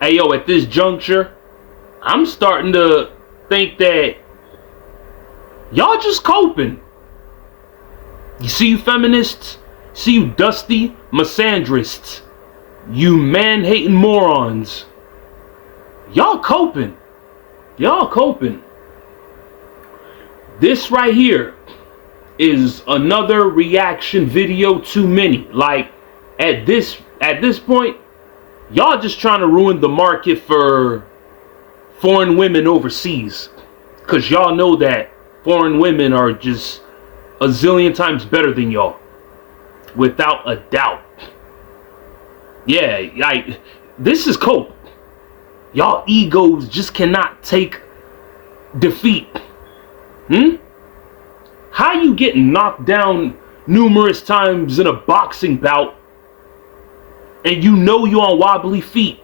Hey, yo, at this juncture, I'm starting to think that y'all just coping. You see, you feminists, see you dusty misandrists, you man-hating morons. Y'all coping. Y'all coping. This right here is another reaction video too many. Like, at this point, y'all just trying to ruin the market for foreign women overseas. Because y'all know that foreign women are just a zillion times better than y'all. Without a doubt. Yeah, like, this is cope. Y'all egos just cannot take defeat. How you get knocked down numerous times in a boxing bout and you know you on wobbly feet?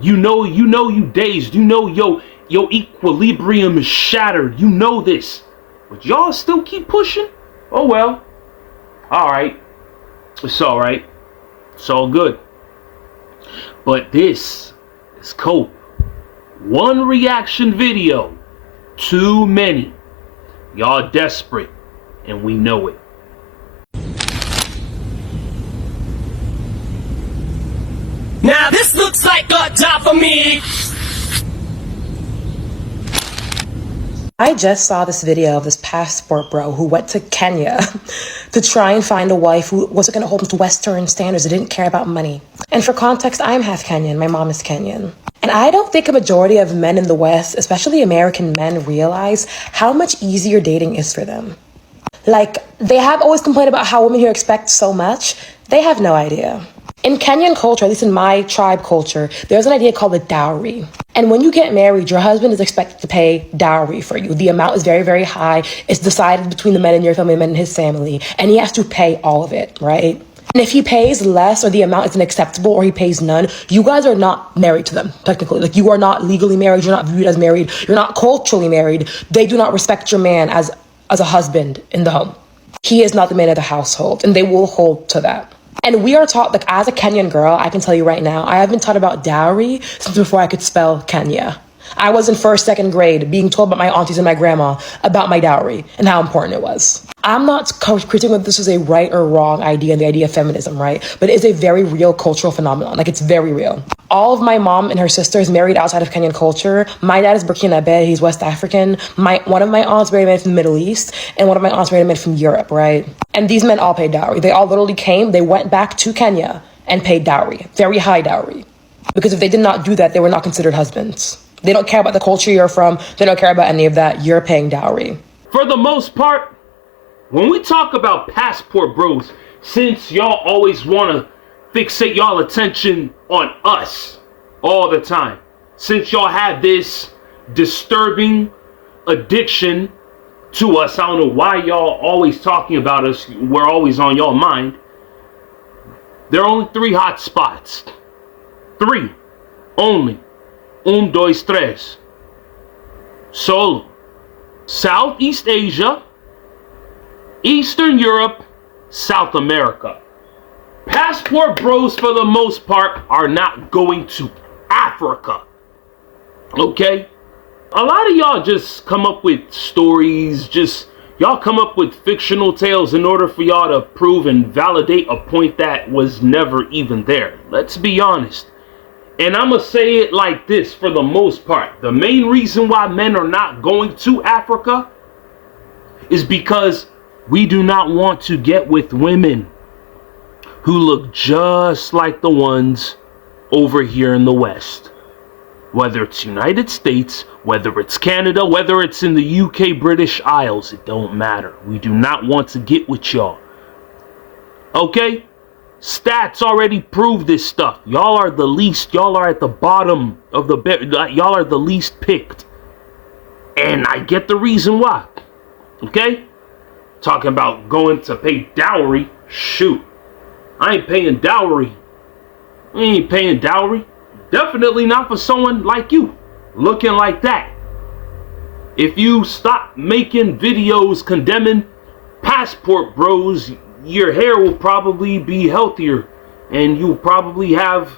You know you dazed. You know your equilibrium is shattered. You know this. But y'all still keep pushing? Oh well. Alright. It's alright. It's all good. But this is cope. One reaction video. Too many. Y'all desperate. And we know it. Now this looks like a job for me. I just saw this video of this passport bro who went to Kenya to try and find a wife who wasn't going to hold him to Western standards and didn't care about money. And for context, I'm half Kenyan. My mom is Kenyan. And I don't think a majority of men in the West, especially American men, realize how much easier dating is for them. Like, they have always complained about how women here expect so much. They have no idea. In Kenyan culture, at least in my tribe culture, there's an idea called a dowry. And when you get married, your husband is expected to pay dowry for you. The amount is very, very high. It's decided between the men in your family and the men in his family. And he has to pay all of it, right? And if he pays less or the amount isn't acceptable or he pays none, you guys are not married to them, technically. Like, you are not legally married. You're not viewed as married. You're not culturally married. They do not respect your man as a husband in the home. He is not the man of the household, and they will hold to that. And we are taught, like, as a Kenyan girl, I can tell you right now, I have been taught about dowry since before I could spell Kenya. I was in first, second grade being told by my aunties and my grandma about my dowry and how important it was. I'm not critiquing whether this is a right or wrong idea and the idea of feminism, right? But it is a very real cultural phenomenon. Like, it's very real. All of my mom and her sisters married outside of Kenyan culture. My dad is Burkinabe, he's West African. One of my aunts married a man from the Middle East, and one of my aunts married a man from Europe, right? And these men all paid dowry. They all literally came, they went back to Kenya and paid dowry, very high dowry. Because if they did not do that, they were not considered husbands. They don't care about the culture you're from. They don't care about any of that. You're paying dowry. For the most part, when we talk about passport bros, since y'all always want to fixate y'all attention on us all the time, since y'all have this disturbing addiction to us, I don't know why y'all always talking about us. We're always on y'all mind. There are only 3 hot spots. 3 only. 1, 2, 3. Solo. Southeast Asia, Eastern Europe, South America. Passport bros, for the most part, are not going to Africa. Okay? A lot of y'all just come up with stories, y'all come up with fictional tales in order for y'all to prove and validate a point that was never even there. Let's be honest. And I'm going to say it like this for the most part. The main reason why men are not going to Africa is because we do not want to get with women who look just like the ones over here in the West. Whether it's United States, whether it's Canada, whether it's in the UK, British Isles, it don't matter. We do not want to get with y'all. Okay? Stats already prove this stuff. Y'all are the least. Y'all are at the bottom of the y'all are the least picked. And I get the reason why. Okay? Talking about going to pay dowry. Shoot. I ain't paying dowry. I ain't paying dowry. Definitely not for someone like you. Looking like that. If you stop making videos condemning passport bros, your hair will probably be healthier and you'll probably have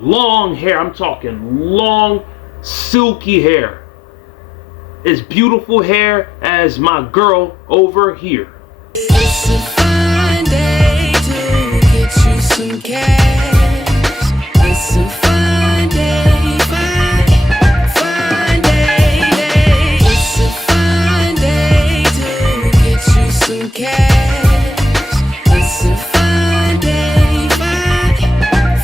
long hair. I'm talking long, silky hair. As beautiful hair as my girl over here. It's a fine day to get you some cash. It's a fine day, fine day. It's a fine day to get you some cash. It's a fine day,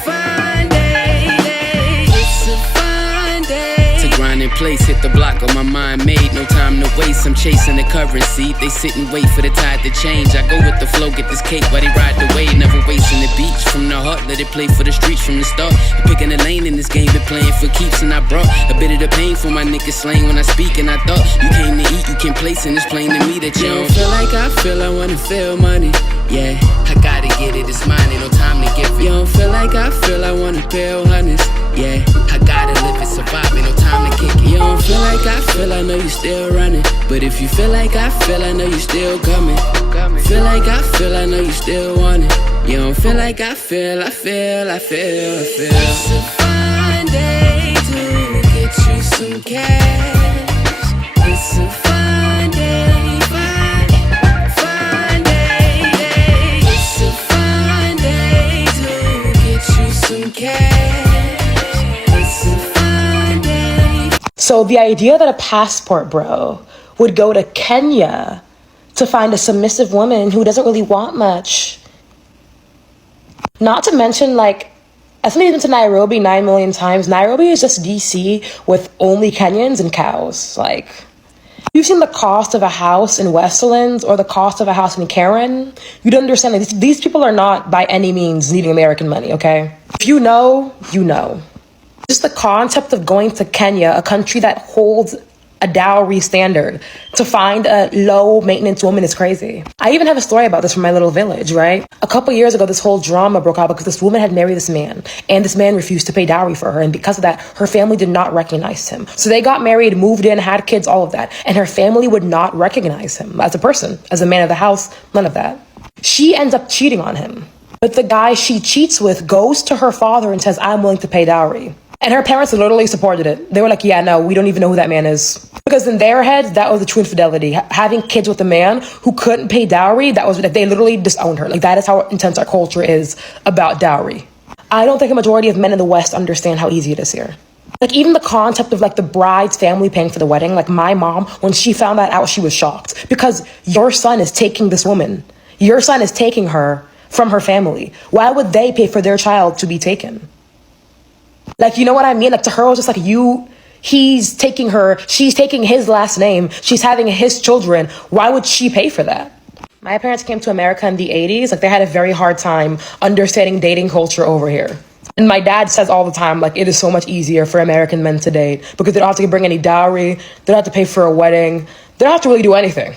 fine day. It's a fine day. To grind in place, hit the block on my mind made. No time to waste, I'm chasing the currency. They sit and wait for the tide to change. I go with the flow, get this cake while they ride the wave. Never wasting the beach from the heart, let it play for the streets from the start. Picking a lane in this game, been playing for keeps. And I brought a bit of the pain for my niggas slang when I speak. And I thought you came to eat, you can place. And it's plain to me that you don't feel like I feel, I wanna feel money. Yeah, I gotta get it, it's mine, ain't no time to give it. You don't feel like I feel, I wanna feel honest. Yeah, I gotta live it, survive, ain't no time to kick it. You don't feel like I feel, I know you still running. But if you feel like I feel, I know you still coming. Feel like I feel, I know you still want it. You don't feel like I feel, I feel. It's a fine day to get you some cash. It's a fine day, fine day. It's a fine day to get you some cash. It's a fine day. So the idea that a passport bro would go to Kenya to find a submissive woman who doesn't really want much. Not to mention, like, I think he's been to Nairobi 9 million times. Nairobi is just DC with only Kenyans and cows. Like, you've seen the cost of a house in Westlands or the cost of a house in Karen. You'd understand that these people are not by any means needing American money, okay? If you know, you know. Just the concept of going to Kenya, a country that holds a dowry standard, to find a low maintenance woman is crazy. I even have a story about this from my little village, right? A couple years ago, this whole drama broke out because this woman had married this man, and this man refused to pay dowry for her, and because of that, her family did not recognize him. So they got married, moved in, had kids, all of that, and her family would not recognize him as a person, as a man of the house, none of that. She ends up cheating on him. But the guy she cheats with goes to her father and says, I'm willing to pay dowry. And her parents literally supported it. They were like, yeah, no, we don't even know who that man is. Because in their heads, that was the true infidelity. Having kids with a man who couldn't pay dowry, that was like, they literally disowned her. Like, that is how intense our culture is about dowry. I don't think a majority of men in the West understand how easy it is here. Like, even the concept of, like, the bride's family paying for the wedding. Like, my mom, when she found that out, she was shocked. Because your son is taking this woman. Your son is taking her from her family. Why would they pay for their child to be taken? Like, you know what I mean? Like, to her, it was just like, he's taking her, she's taking his last name, she's having his children. Why would she pay for that? My parents came to America in the 80s. Like, they had a very hard time understanding dating culture over here. And my dad says all the time, like, it is so much easier for American men to date because they don't have to bring any dowry, they don't have to pay for a wedding, they don't have to really do anything.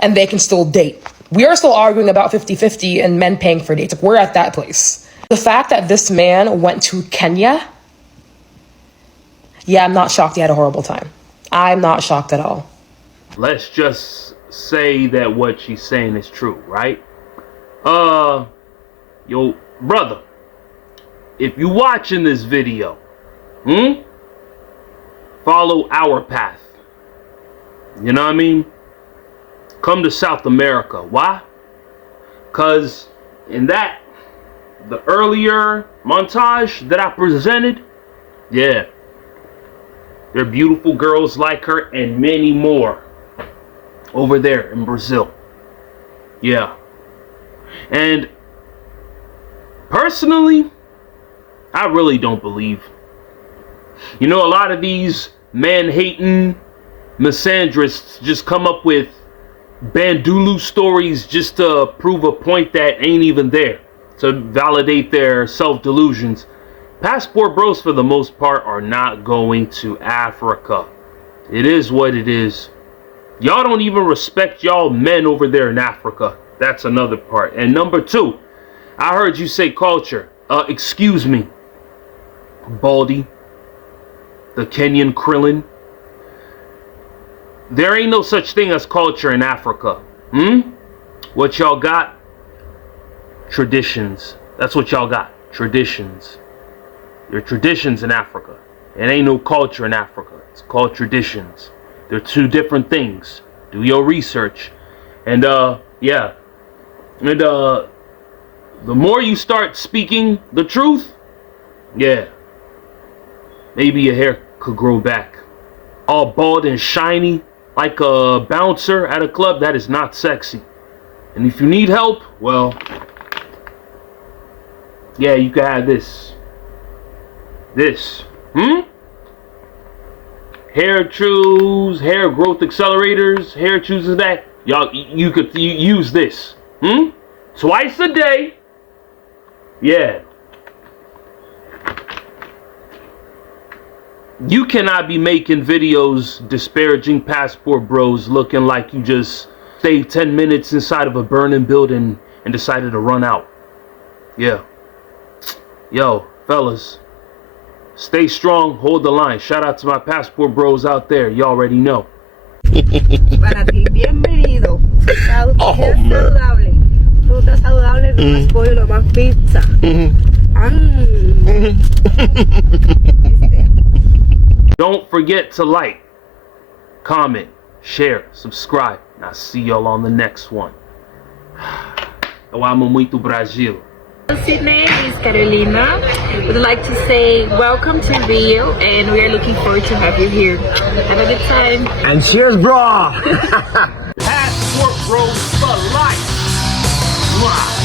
And they can still date. We are still arguing about 50-50 and men paying for dates. Like, we're at that place. The fact that this man went to Kenya, yeah, I'm not shocked he had a horrible time. I'm not shocked at all. Let's just say that what she's saying is true, right? Yo, brother, if you watching this video, follow our path. You know what I mean? Come to South America. Why? Because in the earlier montage that I presented, yeah, there are beautiful girls like her and many more over there in Brazil. Yeah. And personally, I really don't believe. You know, a lot of these man-hating misandrists just come up with Bandulu stories just to prove a point that ain't even there, to validate their self-delusions. Passport bros, for the most part, are not going to Africa. It is what it is. Y'all don't even respect y'all men over there in Africa. That's another part. And number two, I heard you say culture. Excuse me, Baldy, the Kenyan Krillin. There ain't no such thing as culture in Africa. What y'all got? Traditions. That's what y'all got. Traditions. There are traditions in Africa. It ain't no culture in Africa. It's called traditions. They're two different things. Do your research. And yeah. And the more you start speaking the truth, yeah, maybe your hair could grow back. All bald and shiny like a bouncer at a club, that is not sexy. And if you need help, well, yeah, you can have this. This. Hair chews, hair growth accelerators, hair chews and that. Y'all, you could use this. Twice a day. Yeah. You cannot be making videos disparaging passport bros looking like you just stayed 10 minutes inside of a burning building and decided to run out. Yeah. Yo, fellas. Stay strong, hold the line. Shout out to my passport bros out there. You already know. Para ti, bienvenido. Saludable. Fruta saludable, lo más pollo, lo más pizza. Don't forget to like, comment, share, subscribe. And I'll see y'all on the next one. Eu amo muito Brasil. Sydney, is Carolina. Would like to say welcome to Rio, and we are looking forward to have you here. Have a good time. And cheers, bro! Passport bros for life. Mwah.